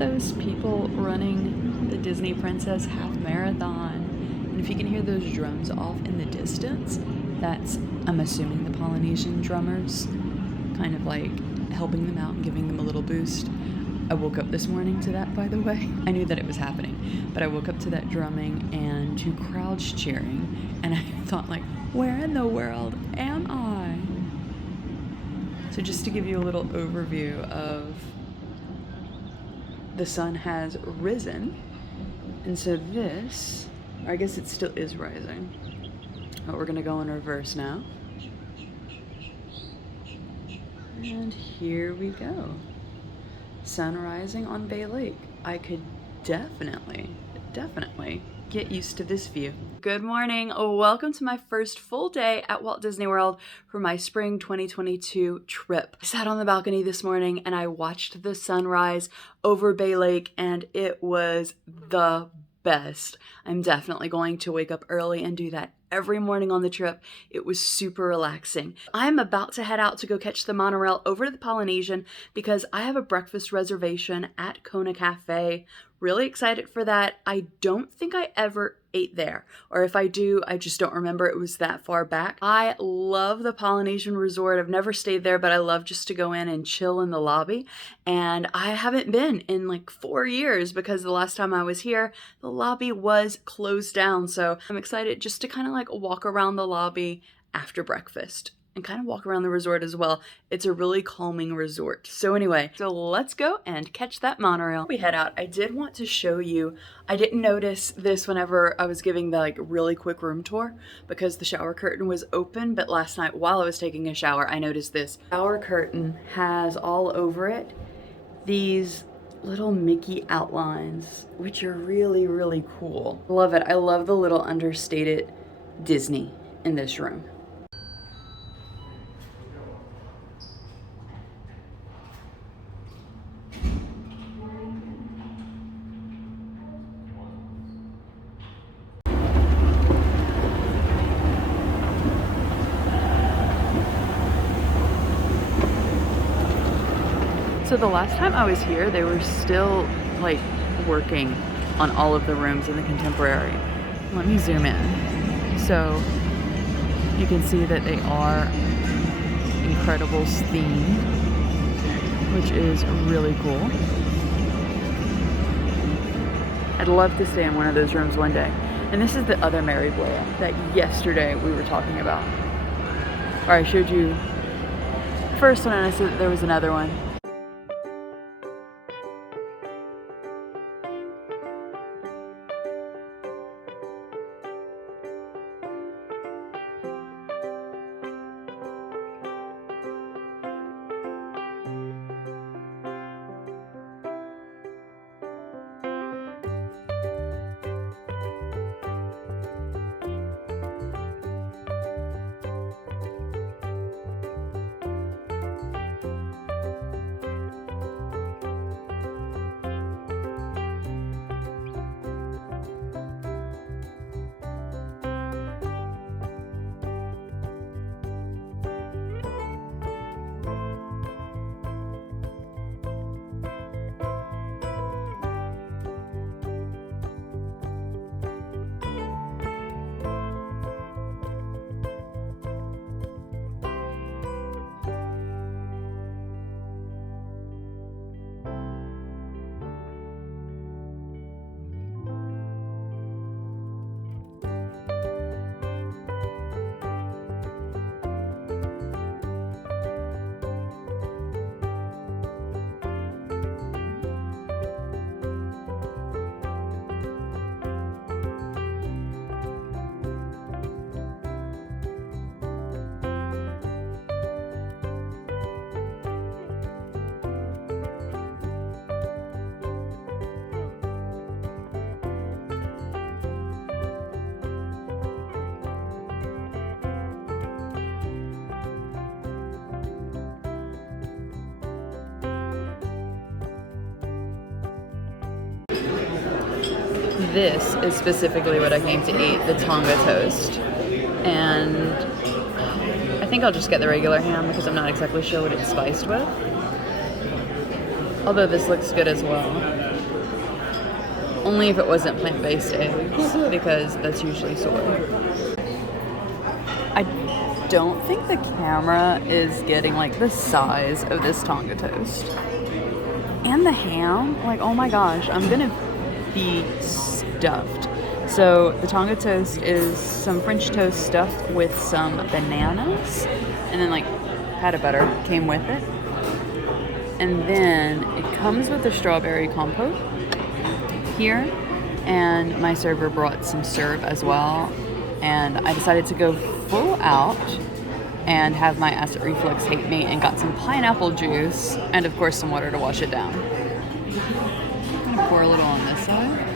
those people running the Disney Princess Half Marathon. And if you can hear those drums off in the distance, that's, I'm assuming, the Polynesian drummers, kind of like helping them out and giving them a little boost. I woke up this morning to that, by the way. I knew that it was happening, but I woke up to that drumming and to crowds cheering, and I thought, like, where in the world am I? So just to give you a little overview of, the sun has risen, and so this, or I guess it still is rising, but we're gonna go in reverse now. And here we go. Sun rising on Bay Lake. I could definitely get used to this view. Good morning. Welcome to my first full day at Walt Disney World for my spring 2022 trip. I sat on the balcony this morning and I watched the sunrise over Bay Lake, and it was the best. I'm definitely going to wake up early and do that every morning on the trip. It was super relaxing. I'm about to head out to go catch the monorail over to the Polynesian because I have a breakfast reservation at Kona Cafe. Really excited for that. I don't think I ever ate there, or if I do, I just don't remember. It was that far back. I love the Polynesian Resort. I've never stayed there, but I love just to go in and chill in the lobby. And I haven't been in like 4 years because the last time I was here, the lobby was closed down. So I'm excited just to kind of like walk around the lobby after breakfast and kind of walk around the resort as well. It's a really calming resort. So anyway, so let's go and catch that monorail. We head out. I did want to show you, I didn't notice this whenever I was giving the like really quick room tour because the shower curtain was open, but last night while I was taking a shower, I noticed this. Shower curtain has all over it these little Mickey outlines, which are really, really cool. Love it. I love the little understated Disney in this room. So the last time I was here, they were still like working on all of the rooms in the Contemporary. Let me zoom in. So you can see that they are Incredibles themed, which is really cool. I'd love to stay in one of those rooms one day. And this is the other Mary Blair that yesterday we were talking about. Or I showed you the first one and I said that there was another one. This is specifically what I came to eat, the Tonga Toast. And I think I'll just get the regular ham because I'm not exactly sure what it's spiced with. Although this looks good as well. Only if it wasn't plant-based eggs, because that's usually sore. I don't think the camera is getting like the size of this Tonga Toast. And the ham, like, oh my gosh, I'm gonna be stuffed. So the Tonga Toast is some French toast stuffed with some bananas, and then like pat of butter came with it. And then it comes with a strawberry compote here, and my server brought some syrup as well. And I decided to go full out and have my acid reflux hate me, and got some pineapple juice and of course some water to wash it down. I'm gonna pour a little on this side.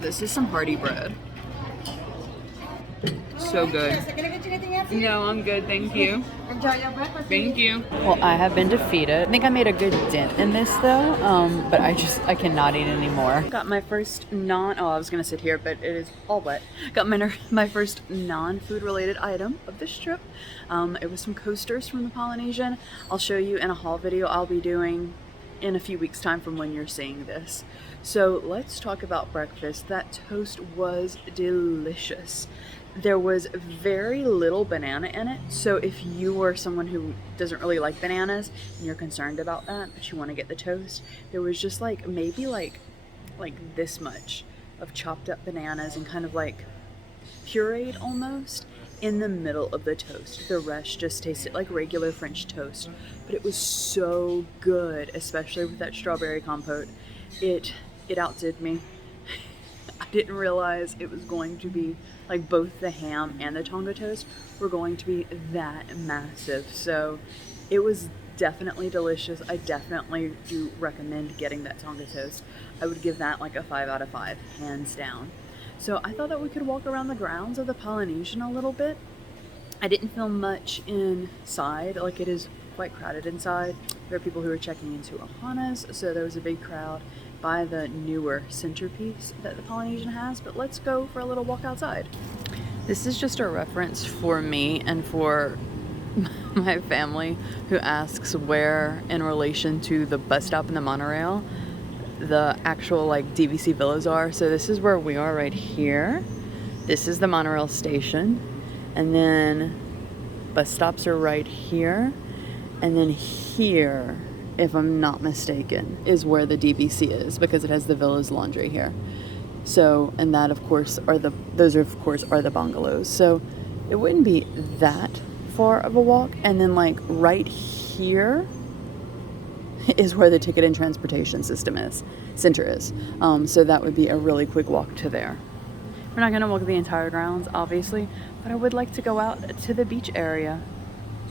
This is some hearty bread. So good. Can I get you anything else? No, I'm good, thank you. Enjoy your breakfast. Thank you. Well, I have been defeated. I think I made a good dent in this though, but I cannot eat anymore. Got my first I was gonna sit here, but it is all wet. Got my first non-food related item of this trip. It was some coasters from the Polynesian. I'll show you in a haul video I'll be doing in a few weeks time from when you're seeing this. So let's talk about breakfast. That toast was delicious. There was very little banana in it, so if you are someone who doesn't really like bananas and you're concerned about that, but you want to get the toast, there was just like maybe like this much of chopped up bananas and kind of like pureed almost in the middle of the toast. The rest just tasted like regular French toast, but it was so good, especially with that strawberry compote. It outdid me. I didn't realize it was going to be like both the ham and the Tonga Toast were going to be that massive. So it was definitely delicious. I definitely do recommend getting that Tonga Toast. I would give that like a 5 out of 5, hands down. So I thought that we could walk around the grounds of the Polynesian a little bit. I didn't film much inside, like it is quite crowded inside. There are people who are checking into Ohana's, so there was a big crowd by the newer centerpiece that the Polynesian has, but let's go for a little walk outside. This is just a reference for me and for my family who asks where, in relation to the bus stop and the monorail, the actual like Dvc Villas are. So this is where we are right here. This is the monorail station, and then bus stops are right here, and then here, if I'm not mistaken, is where the DVC is, because it has the Villas laundry here. So, and that of course are the bungalows. So it wouldn't be that far of a walk. And then like right here is where the ticket and transportation center is. So that would be a really quick walk to there. We're not gonna walk the entire grounds, obviously, but I would like to go out to the beach area,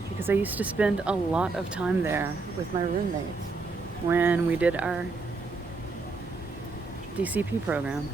because I used to spend a lot of time there with my roommates when we did our DCP program.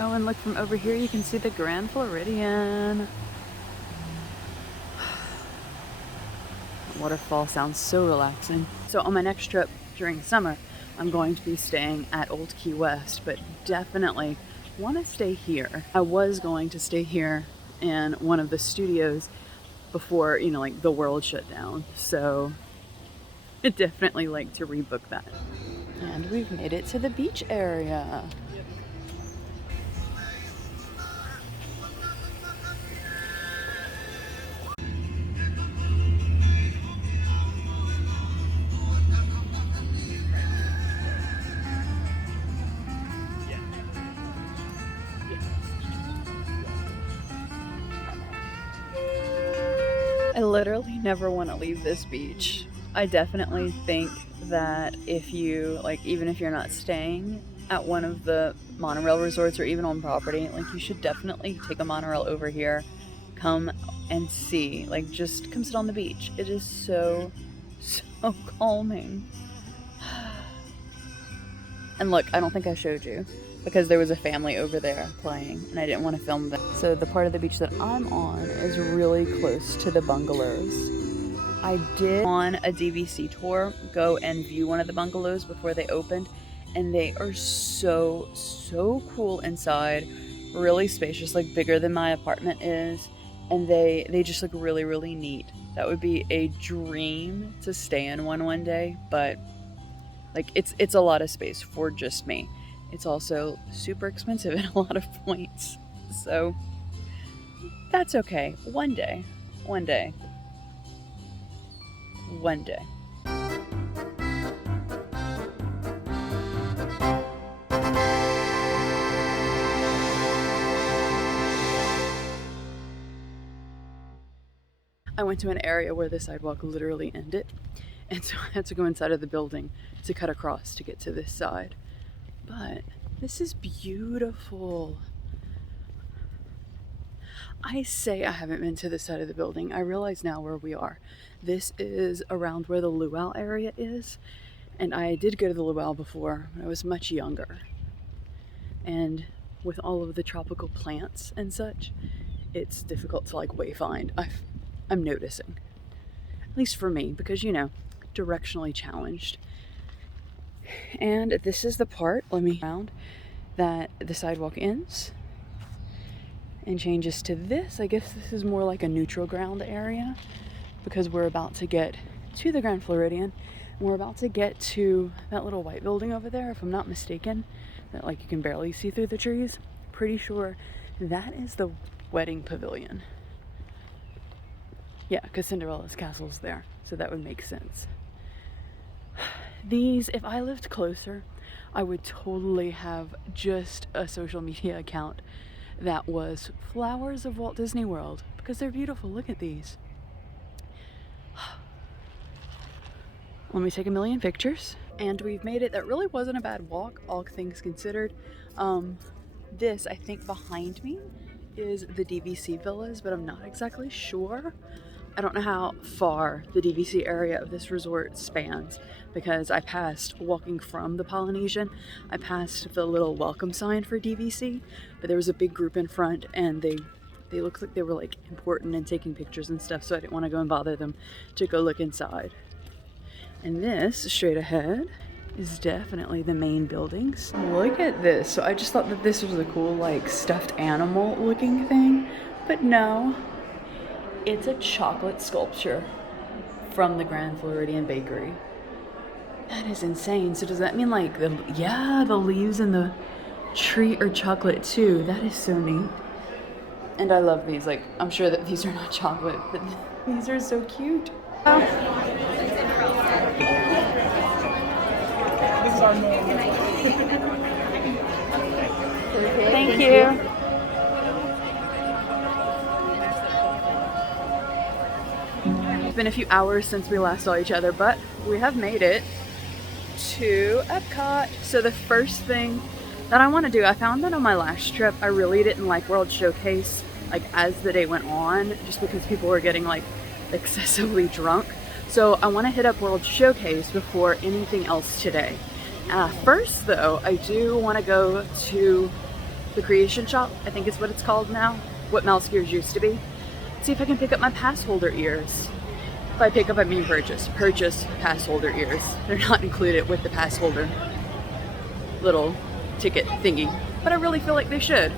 Oh, and look, from over here you can see the Grand Floridian. Waterfall sounds so relaxing. So on my next trip during summer, I'm going to be staying at Old Key West, but definitely want to stay here. I was going to stay here in one of the studios before, you know, like the world shut down. So I'd definitely like to rebook that. And we've made it to the beach area. I literally never want to leave this beach. I definitely think that if you, like, even if you're not staying at one of the monorail resorts or even on property, like, you should definitely take a monorail over here, come and see, like, just come sit on the beach. It is so calming. And look, I don't think I showed you because there was a family over there playing and I didn't want to film them. So the part of the beach that I'm on is really close to the bungalows. I did on a DVC tour go and view one of the bungalows before they opened, and they are so cool inside, really spacious, like bigger than my apartment is, and they just look really neat. That would be a dream to stay in one day, but like it's a lot of space for just me. It's also super expensive at a lot of points, so that's okay. One day. I went to an area where the sidewalk literally ended, and so I had to go inside of the building to cut across to get to this side. But this is beautiful. I say I haven't been to this side of the building. I realize now where we are. This is around where the luau area is, and I did go to the luau before when I was much younger. And with all of the tropical plants and such, it's difficult to like wayfind. I'm noticing, at least for me, because you know, directionally challenged. And this is the part, let me round, that the sidewalk ends and changes to this. I guess this is more like a neutral ground area because we're about to get to the Grand Floridian, and we're about to get to that little white building over there, if I'm not mistaken, that like you can barely see through the trees. Pretty sure that is the wedding pavilion. Yeah, because Cinderella's castle's there, so that would make sense. These, if I lived closer, I would totally have just a social media account that was Flowers of Walt Disney World, because they're beautiful. Look at these. Let me take a million pictures. And we've made it. That really wasn't a bad walk, all things considered. This, I think behind me, is the Dvc Villas, but I'm not exactly sure. I don't know how far the DVC area of this resort spans, because I passed, walking from the Polynesian, I passed the little welcome sign for DVC, but there was a big group in front and they looked like they were like important and taking pictures and stuff, so I didn't want to go and bother them to go look inside. And this, straight ahead, is definitely the main buildings. Look at this. So I just thought that this was a cool like stuffed animal looking thing, but no. It's a chocolate sculpture from the Grand Floridian bakery. That is insane. So does that mean like the leaves in the tree are chocolate too? That is so neat. And I love these. Like, I'm sure that these are not chocolate, but these are so cute. Thank you. It's been a few hours since we last saw each other, but we have made it to EPCOT. So the first thing that I want to do, I found that on my last trip, I really didn't like World Showcase, like as the day went on, just because people were getting like excessively drunk. So I want to hit up World Showcase before anything else today. First though, I do want to go to the Creation Shop, I think is what it's called now, what Mouse Gears used to be. See if I can pick up my pass holder ears. By pick up, I mean purchase pass holder ears. They're not included with the pass holder little ticket thingy, but I really feel like they should.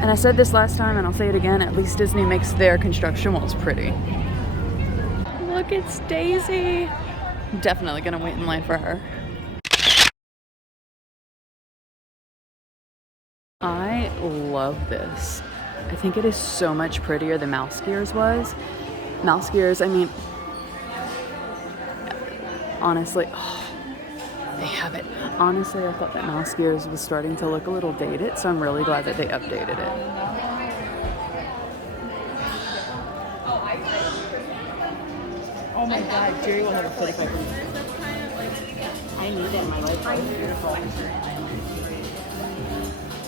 And I said this last time and I'll say it again, at least Disney makes their construction walls pretty. look, it's Daisy. Definitely gonna wait in line for her. I love this. I think it is so much prettier than Mouse Gears was. Mouse Gears, I mean, honestly, oh, they have it. Honestly, I thought that Mouse Gears was starting to look a little dated, so I'm really glad that they updated it. Oh my God, Jerry will have a 45 minutes. I need that in my life. It's beautiful.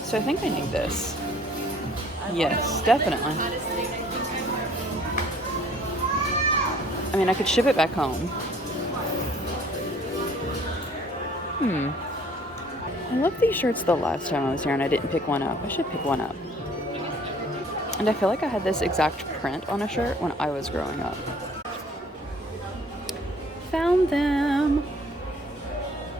So I think I need this. Yes, definitely. I mean, I could ship it back home. I loved these shirts the last time I was here and I didn't pick one up. I should pick one up. And I feel like I had this exact print on a shirt when I was growing up. Found them.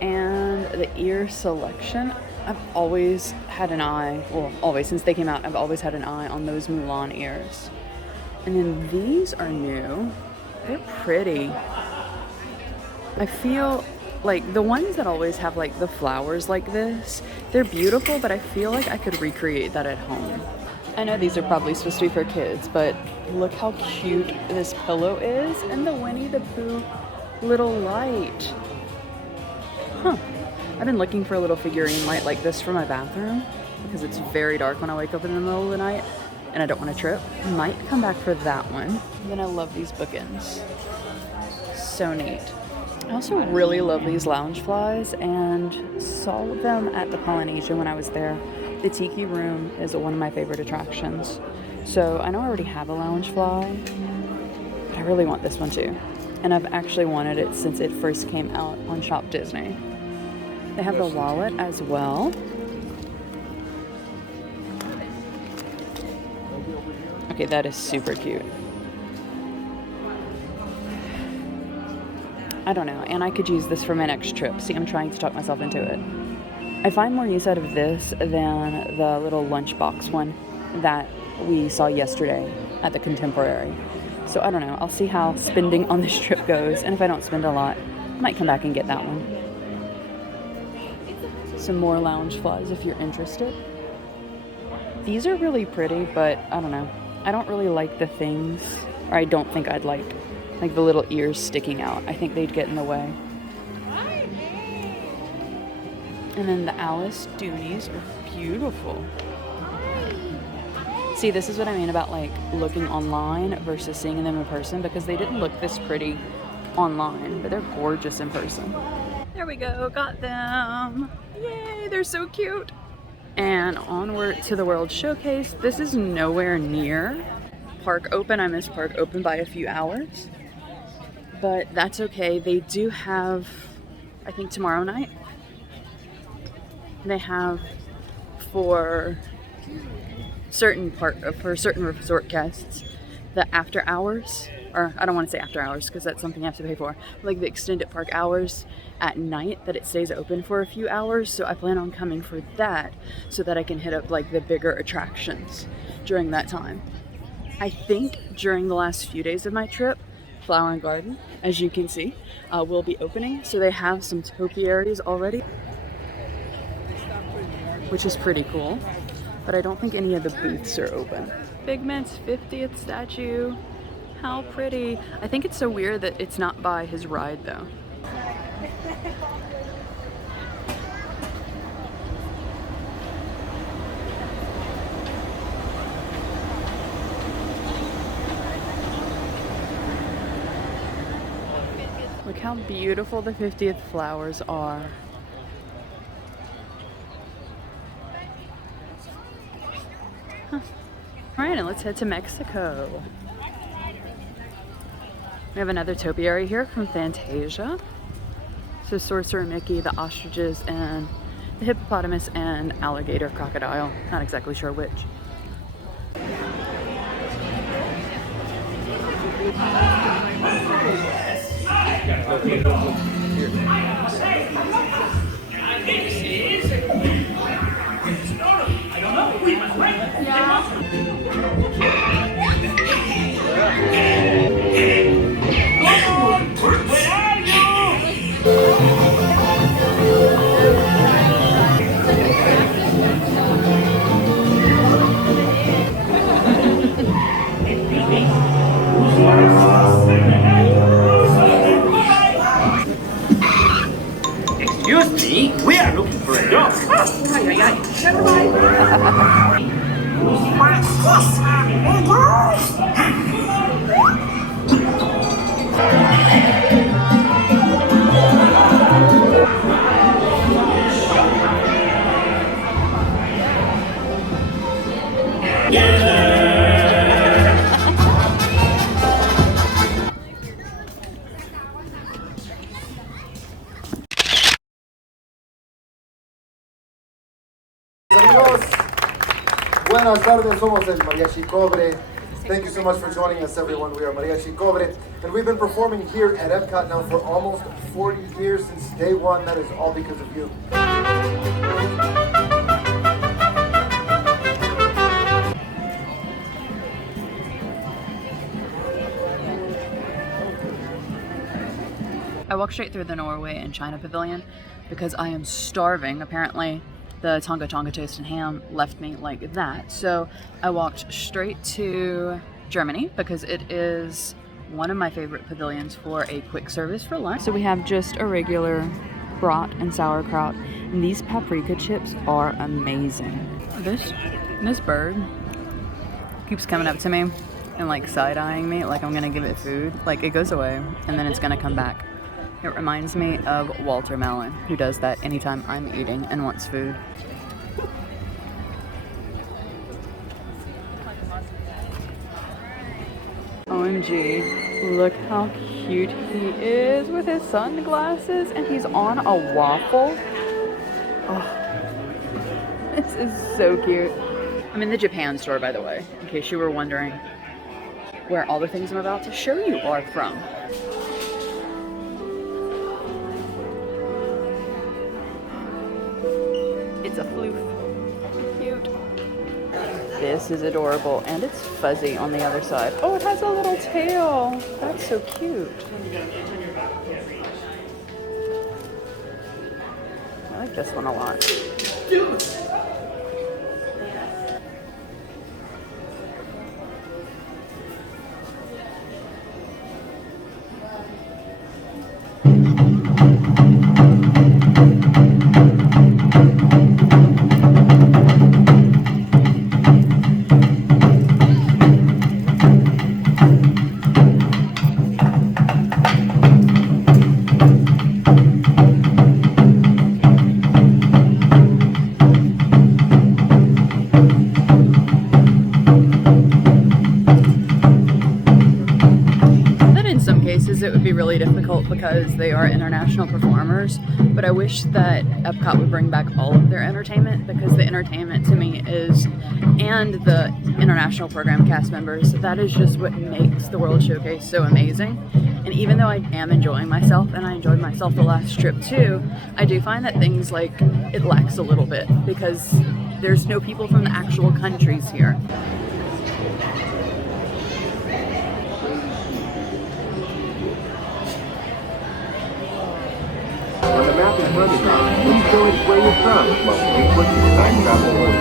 And the ear selection, I've always had an eye, well, always, since they came out, I've always had an eye on those Mulan ears. And then these are new. They're pretty. I feel like the ones that always have like the flowers like this, they're beautiful, but I feel like I could recreate that at home. I know these are probably supposed to be for kids, but look how cute this pillow is and the Winnie the Pooh little light. Huh. I've been looking for a little figurine light like this for my bathroom because it's very dark when I wake up in the middle of the night and I don't want to trip. Might come back for that one. And then I love these bookends. So neat. I also really love these lounge flies and saw them at the Polynesian when I was there. The Tiki Room is one of my favorite attractions. So I know I already have a lounge fly, but I really want this one too. And I've actually wanted it since it first came out on Shop Disney. They have the wallet as well. Okay, that is super cute. I don't know, and I could use this for my next trip. See, I'm trying to talk myself into it. I find more use out of this than the little lunchbox one that we saw yesterday at the Contemporary. So I don't know, I'll see how spending on this trip goes, and if I don't spend a lot, I might come back and get that one. Some more lounge flies if you're interested. These are really pretty, but I don't know. I don't really like the things, or I don't think I'd like the little ears sticking out. I think they'd get in the way. And then the Alice Doonies are beautiful. See, this is what I mean about like looking online versus seeing them in person, because they didn't look this pretty online, but they're gorgeous in person. There we go, got them. Yay, they're so cute. And onward to the World Showcase. This is nowhere near Park Open. I missed Park Open by a few hours, but that's okay. They do have, I think tomorrow night, they have for certain resort guests, the after hours, or I don't want to say after hours because that's something you have to pay for, like the extended park hours at night, that it stays open for a few hours. So I plan on coming for that so that I can hit up like the bigger attractions during that time. I think during the last few days of my trip, Flower and Garden, as you can see, will be opening. So they have some topiaries already, which is pretty cool, but I don't think any of the booths are open. Figment's 50th statue, how pretty. I think it's so weird that it's not by his ride though. Look how beautiful the 50th flowers are. Huh. All right, and let's head to Mexico. We have another topiary here from Fantasia. So Sorcerer Mickey, the ostriches, and the hippopotamus and alligator crocodile. Not exactly sure which. Amigos, buenas tardes, somos el Mariachi Cobre. Thank you so much for joining us, everyone. We are Mariachi Cobre, and we've been performing here at EPCOT now for almost 40 years since day one. That is all because of you. I walked straight through the Norway and China Pavilion because I am starving. Apparently, the Tonga Toast and ham left me like that. So I walked straight to Germany because it is one of my favorite pavilions for a quick service for lunch. So we have just a regular brat and sauerkraut, and these paprika chips are amazing. This bird keeps coming up to me and like side-eyeing me like I'm gonna give it food. Like it goes away and then it's gonna come back. It reminds me of Walter Mellon, who does that anytime I'm eating and wants food. OMG, look how cute he is with his sunglasses, and he's on a waffle. Oh, this is so cute. I'm in the Japan store, by the way, in case you were wondering where all the things I'm about to show you are from. It's a floof. Cute. This is adorable, and it's fuzzy on the other side. Oh, it has a little tail. That's so cute. I like this one a lot. It would be really difficult because they are international performers, but I wish that EPCOT would bring back all of their entertainment, because the entertainment to me is, and the international program cast members, that is just what makes the World Showcase so amazing. And even though I am enjoying myself, and I enjoyed myself the last trip too, I do find that things like it lacks a little bit because there's no people from the actual countries here. On the map in front of you, please show it where you're from while we put the time travel order.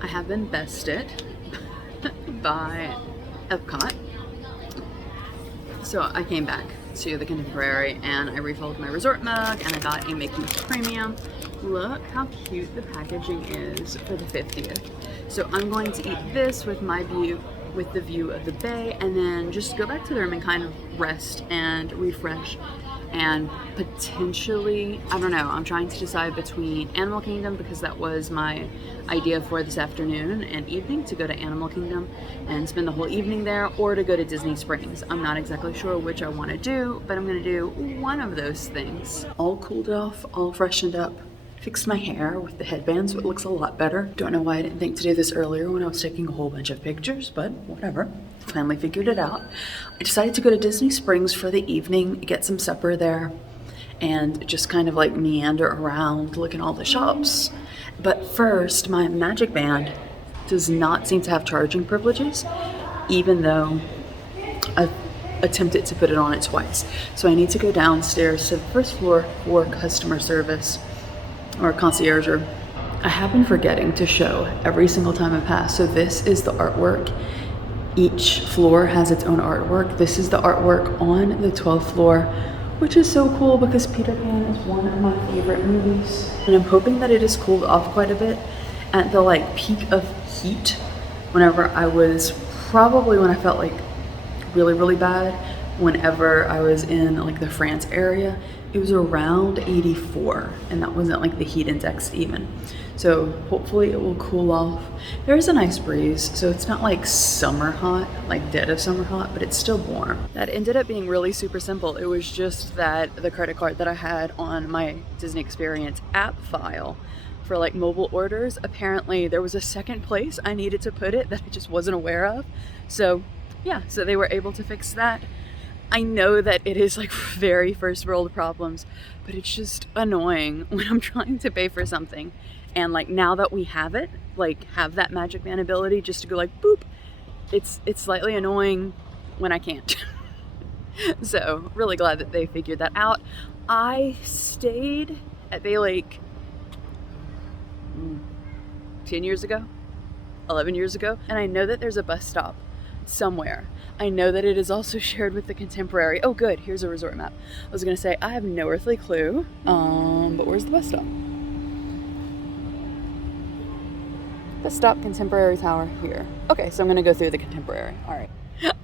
I have been bested by EPCOT. So I came back to the Contemporary and I refilled my resort mug and I got a Mickey Premium. Look how cute the packaging is for the 50th. So I'm going to eat this with my view, with the view of the bay, and then just go back to the room and kind of rest and refresh. And potentially, I don't know, I'm trying to decide between Animal Kingdom, because that was my idea for this afternoon and evening, to go to Animal Kingdom and spend the whole evening there, or to go to Disney Springs. I'm not exactly sure which I want to do, but I'm going to do one of those things. All cooled off, all freshened up. Fixed my hair with the headband so it looks a lot better. Don't know why I didn't think to do this earlier when I was taking a whole bunch of pictures, but whatever. Finally figured it out. I decided to go to Disney Springs for the evening, get some supper there, and just kind of like meander around, look at all the shops. But first, my Magic Band does not seem to have charging privileges, even though I've attempted to put it on it twice. So I need to go downstairs to the first floor for customer service, or concierge. I have been forgetting to show every single time I pass. So this is the artwork. Each floor has its own artwork. This is the artwork on the 12th floor, which is so cool because Peter Pan is one of my favorite movies. And I'm hoping that it has cooled off quite a bit. At the like peak of heat, whenever I was, probably when I felt like really, really bad, whenever I was in like the France area, it was around 84, and that wasn't like the heat index even. So hopefully it will cool off. There's a nice breeze, so it's not like summer hot, like dead of summer hot, but it's still warm. That ended up being really super simple. It was just that the credit card that I had on my Disney Experience app file for like mobile orders, apparently there was a second place I needed to put it that I just wasn't aware of. So yeah, so they were able to fix that. I know that it is like very first world problems, but it's just annoying when I'm trying to pay for something. And like now that we have it, like have that Magic Band ability just to go like boop, it's slightly annoying when I can't. So really glad that they figured that out. I stayed at Bay Lake 10 years ago, 11 years ago, and I know that there's a bus stop somewhere. I know that it is also shared with the Contemporary. Oh good, here's a resort map. I was gonna say I have no earthly clue, but where's the bus stop? Bus stop, Contemporary Tower, here. Okay, so I'm gonna go through the Contemporary. All right.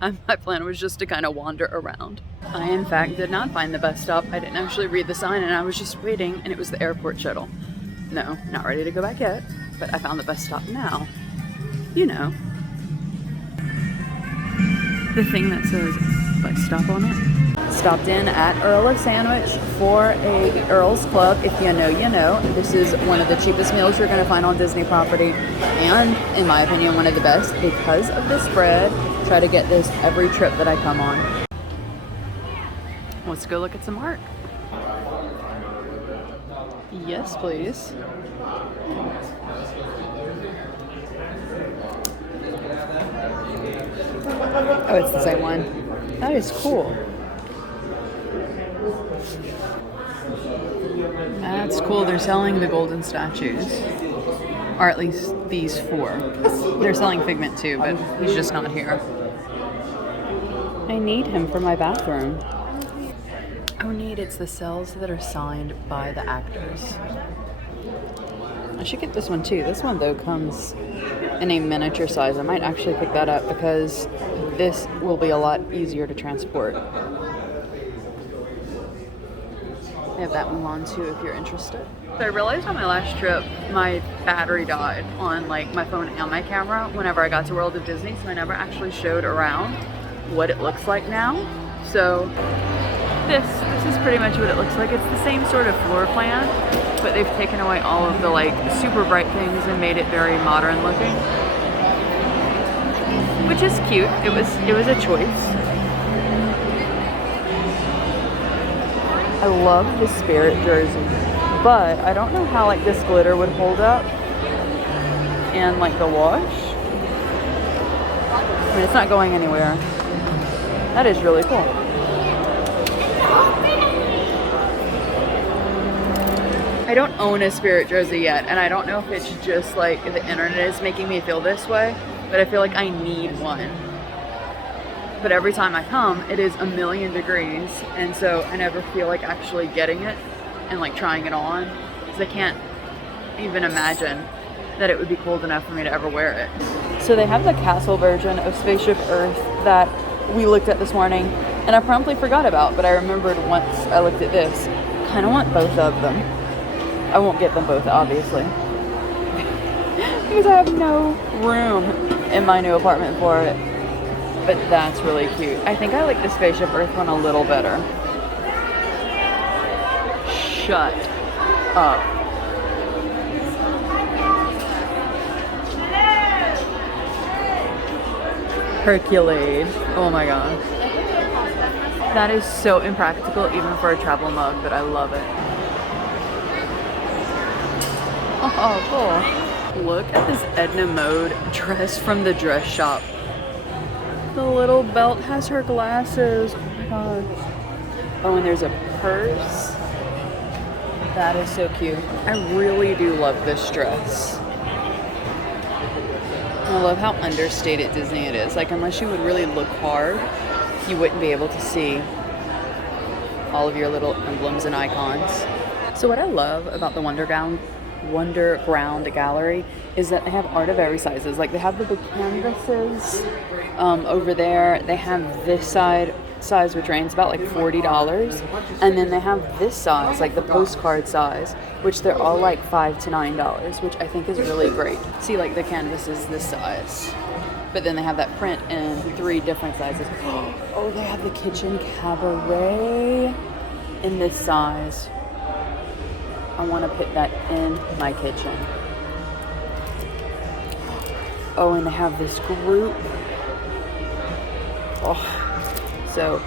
My plan was just to kind of wander around. I in fact did not find the bus stop. I didn't actually read the sign and I was just waiting, and it was the airport shuttle. No, not ready to go back yet, but I found the bus stop now. You know, the thing that says bus stop on it. Stopped in at Earl of Sandwich for a Earl's Club. If you know, you know. This is one of the cheapest meals you're going to find on Disney property, and in my opinion, one of the best because of the spread. Try to get this every trip that I come on. Let's go look at some art. Yes, please. Oh, it's the same one. That is cool. That's cool. They're selling the golden statues. Or at least these four. They're selling Figment too, but he's just not here. I need him for my bathroom. Oh neat, it's the cells that are signed by the actors. I should get this one too. This one though comes in a miniature size. I might actually pick that up because this will be a lot easier to transport. I have that one on too if you're interested. So I realized on my last trip my battery died on like my phone and my camera whenever I got to World of Disney, so I never actually showed around what it looks like now. So this is pretty much what it looks like. It's the same sort of floor plan, but they've taken away all of the like super bright things and made it very modern looking, which is cute. It was a choice. I love the Spirit jersey, but I don't know how like this glitter would hold up and like the wash. I mean, it's not going anywhere. That is really cool. I don't own a Spirit jersey yet, and I don't know if it's just like the internet is making me feel this way, but I feel like I need one. but every time I come, it is a million degrees, and so I never feel like actually getting it and like trying it on, because I can't even imagine that it would be cold enough for me to ever wear it. So they have the castle version of Spaceship Earth that we looked at this morning, and I promptly forgot about, but I remembered once I looked at this. Kind of want both of them. I won't get them both, obviously, because I have no room in my new apartment for it. But that's really cute. I think I like the Spaceship Earth one a little better. Shut up. Hercules. Oh my god. That is so impractical even for a travel mug, but I love it. Oh, cool. Look at this Edna Mode dress from the dress shop. The little belt has her glasses. Oh my god. Oh, and there's a purse. That is so cute. I really do love this dress. I love how understated Disney it is. Like, unless you would really look hard, you wouldn't be able to see all of your little emblems and icons. So what I love about the Wonderground Gallery is that they have art of every sizes. Like, they have the big canvases over there. They have this size, which ranges about like $40, and then they have this size, like the postcard size, which they're all like $5 to $9, which I think is really great. See, like the canvas is this size, but then they have that print in 3 different sizes. Oh, they have the kitchen cabaret in this size. I want to put that in my kitchen. Oh, and they have this group. Oh, so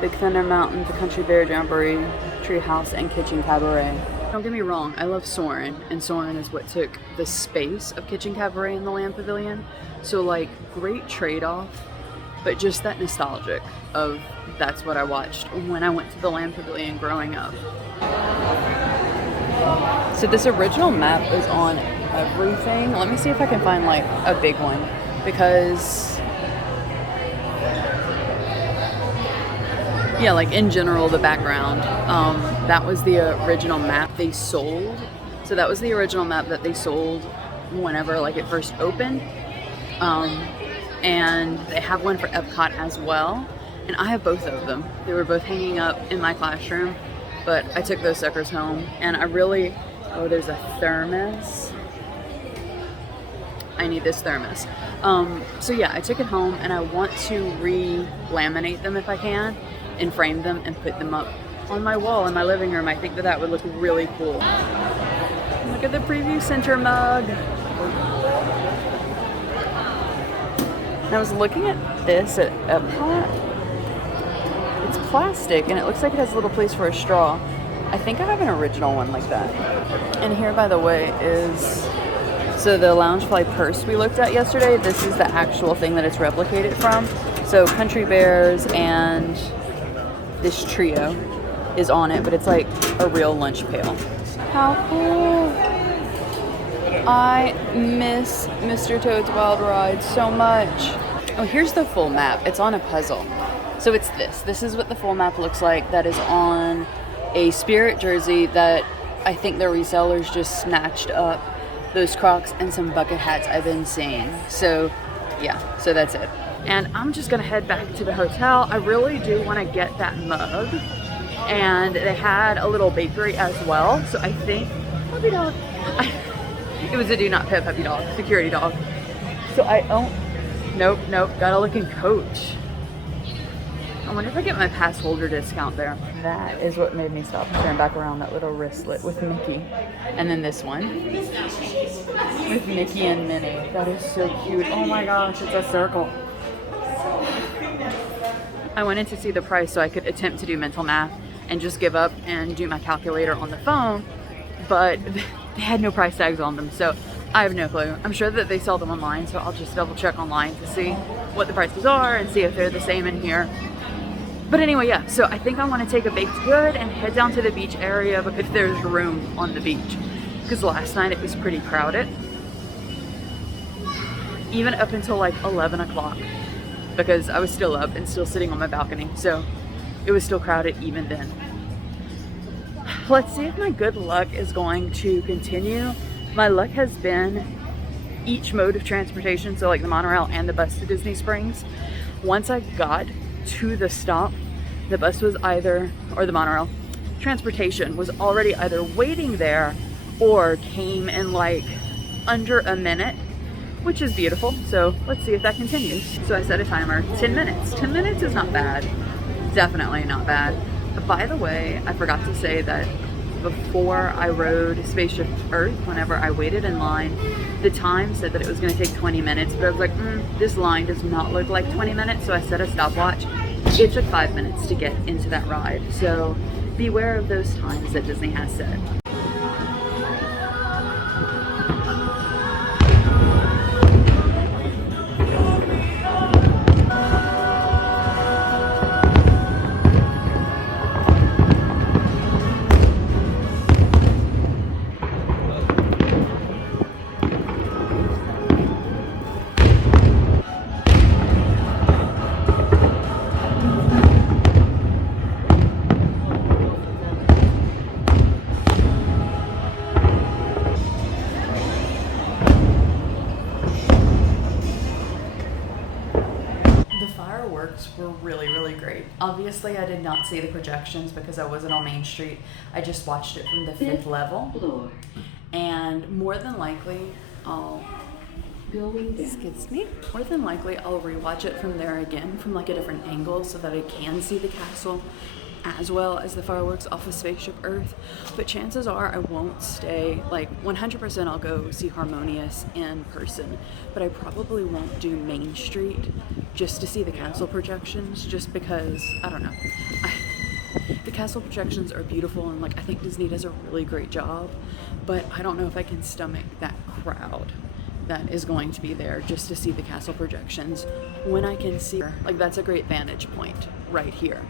Big Thunder Mountain, the Country Bear Jamboree, Treehouse, and Kitchen Cabaret. Don't get me wrong, I love Soarin', and Soarin' is what took the space of Kitchen Cabaret in the Land Pavilion. So like, great trade-off, but just that nostalgic of that's what I watched when I went to the Land Pavilion growing up. So this original map is on everything. Let me see if I can find like a big one, because yeah, like in general, the background, that was the original map they sold. So that was the original map that they sold whenever like it first opened. And they have one for EPCOT as well. And I have both of them. They were both hanging up in my classroom, but I took those suckers home, and I really, oh, there's a thermos. I need this thermos. So yeah, I took it home, and I want to re-laminate them if I can, and frame them and put them up on my wall in my living room. I think that that would look really cool. Look at the preview center mug. And I was looking at this at EPCOT. It's plastic, and it looks like it has a little place for a straw. I think I have an original one like that. And here, by the way, is, so the Loungefly purse we looked at yesterday, this is the actual thing that it's replicated from. So Country Bears and this trio is on it, but it's like a real lunch pail. How cool. I miss Mr. Toad's Wild Ride so much. Oh, here's the full map. It's on a puzzle. So it's this. This is what the full map looks like. That is on a Spirit jersey that I think the resellers just snatched up. Those Crocs and some bucket hats I've been seeing. So yeah, so that's it. And I'm just gonna head back to the hotel. I really do want to get that mug. And they had a little bakery as well. So I think, puppy dog. It was a do not pet puppy dog, security dog. So I own, nope, gotta look in Coach. I wonder if I get my pass holder discount there. That is what made me stop and turn back around, that little wristlet with Mickey. And then this one with Mickey and Minnie. That is so cute. Oh my gosh, it's a circle. I wanted to see the price so I could attempt to do mental math and just give up and do my calculator on the phone, but they had no price tags on them, so I have no clue. I'm sure that they sell them online, so I'll just double check online to see what the prices are and see if they're the same in here. But anyway, yeah, so I think I want to take a baked good and head down to the beach area if there's room on the beach, because last night it was pretty crowded, even up until like 11 o'clock. because I was still up and still sitting on my balcony, so it was still crowded even then. Let's see if my good luck is going to continue. My luck has been each mode of transportation, so like the monorail and the bus to Disney Springs. Once I got to the stop, the bus was either, or the monorail, transportation was already either waiting there or came in like under a minute, which is beautiful. So let's see if that continues. So I set a timer, 10 minutes. 10 minutes is not bad. Definitely not bad. By the way, I forgot to say that before I rode Spaceship Earth, whenever I waited in line, the time said that it was going to take 20 minutes, but I was like, this line does not look like 20 minutes, so I set a stopwatch. It took 5 minutes to get into that ride, so beware of those times that Disney has set. Were really great. Obviously I did not see the projections because I wasn't on Main Street. I just watched it from the 5th level, and more than likely I'll rewatch it from there again from like a different angle so that I can see the castle as well as the fireworks off of Spaceship Earth. But chances are I won't stay, like 100% I'll go see Harmonious in person, but I probably won't do Main Street just to see the castle projections, just because, I don't know. The castle projections are beautiful, and like I think Disney does a really great job, but I don't know if I can stomach that crowd that is going to be there just to see the castle projections when I can see, like that's a great vantage point right here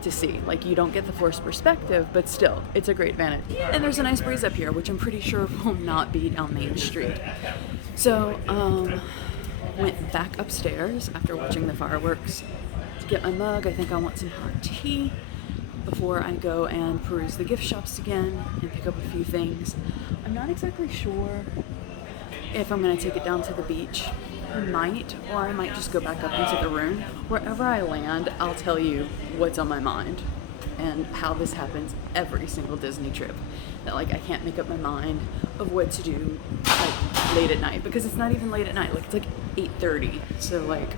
to see. Like you don't get the forced perspective, but still it's a great vantage. And there's a nice breeze up here, which I'm pretty sure will not be down Main Street. So went back upstairs after watching the fireworks to get my mug. I think I want some hot tea before I go and peruse the gift shops again and pick up a few things. I'm not exactly sure if I'm going to take it down to the beach. I might, or I might just go back up into the room. Wherever I land, I'll tell you what's on my mind and how this happens every single Disney trip. That like I can't make up my mind of what to do like late at night, because it's not even late at night. Like it's like 8:30, so like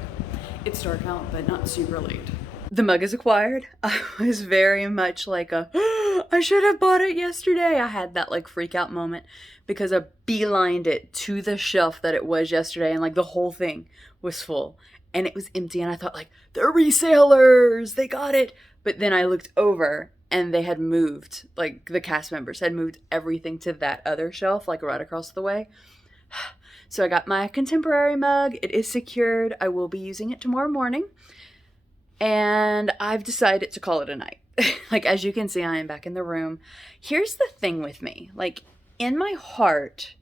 it's dark out, but not super late. The mug is acquired. I was very much like I should have bought it yesterday. I had that like freak out moment because I beelined it to the shelf that it was yesterday, and like the whole thing was full and it was empty, and I thought like, they're resellers, they got it. But then I looked over and they had moved, like the cast members had moved everything to that other shelf, like right across the way. So I got my contemporary mug. It is secured. I will be using it tomorrow morning. And I've decided to call it a night. Like, as you can see, I am back in the room. Here's the thing with me. Like, in my heart,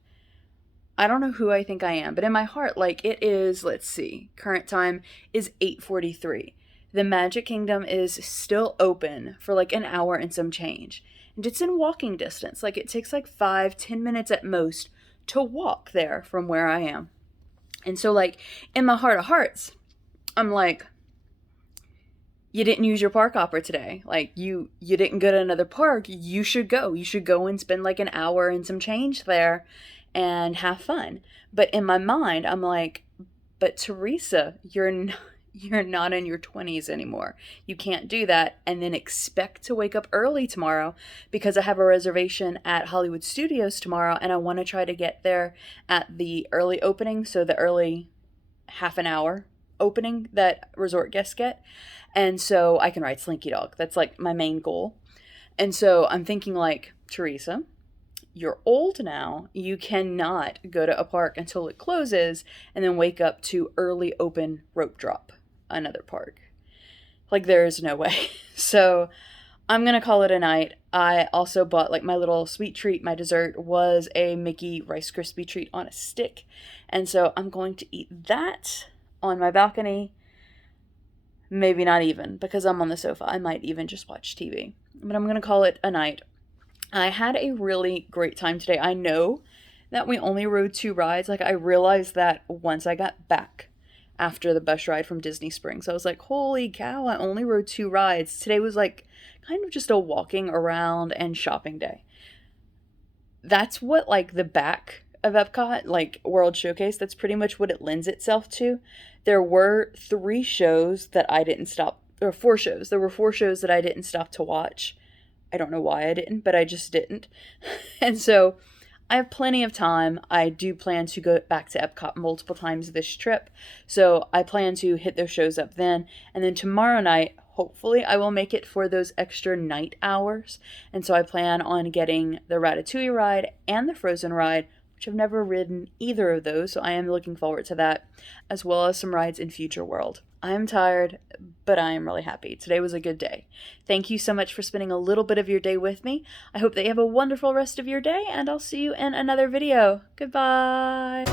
I don't know who I think I am, but in my heart, like, it is, let's see, current time is 8:43. The Magic Kingdom is still open for like an hour and some change. And it's in walking distance. Like, it takes like 5-10 minutes at most to walk there from where I am. And so, like, in my heart of hearts, I'm like, you didn't use your park hopper today. Like, you didn't go to another park. You should go. You should go and spend like an hour and some change there and have fun. But in my mind, I'm like, but Teresa, you're not in your 20s anymore. You can't do that and then expect to wake up early tomorrow, because I have a reservation at Hollywood Studios tomorrow and I want to try to get there at the early opening. So the early half an hour opening that resort guests get. And so I can ride Slinky Dog. That's like my main goal. And so I'm thinking like, Teresa, you're old now. You cannot go to a park until it closes and then wake up to early open rope drop, another park. Like, there is no way. So I'm going to call it a night. I also bought like my little sweet treat. My dessert was a Mickey Rice Krispie treat on a stick. And so I'm going to eat that on my balcony. Maybe not even, because I'm on the sofa. I might even just watch TV. But I'm going to call it a night. I had a really great time today. I know that we only rode 2 rides. Like, I realized that once I got back after the bus ride from Disney Springs. I was like, holy cow, I only rode 2 rides. Today was like kind of just a walking around and shopping day. That's what like the back of EPCOT, like World Showcase, that's pretty much what it lends itself to. There were 3 shows that I didn't stop, or 4 shows. There were 4 shows that I didn't stop to watch. I don't know why I didn't, but I just didn't. And so I have plenty of time. I do plan to go back to EPCOT multiple times this trip. So I plan to hit those shows up then. And then tomorrow night, hopefully I will make it for those extra night hours. And so I plan on getting the Ratatouille ride and the Frozen ride, which I've never ridden either of those. So I am looking forward to that, as well as some rides in Future World. I am tired, but I am really happy. Today was a good day. Thank you so much for spending a little bit of your day with me. I hope that you have a wonderful rest of your day, and I'll see you in another video. Goodbye.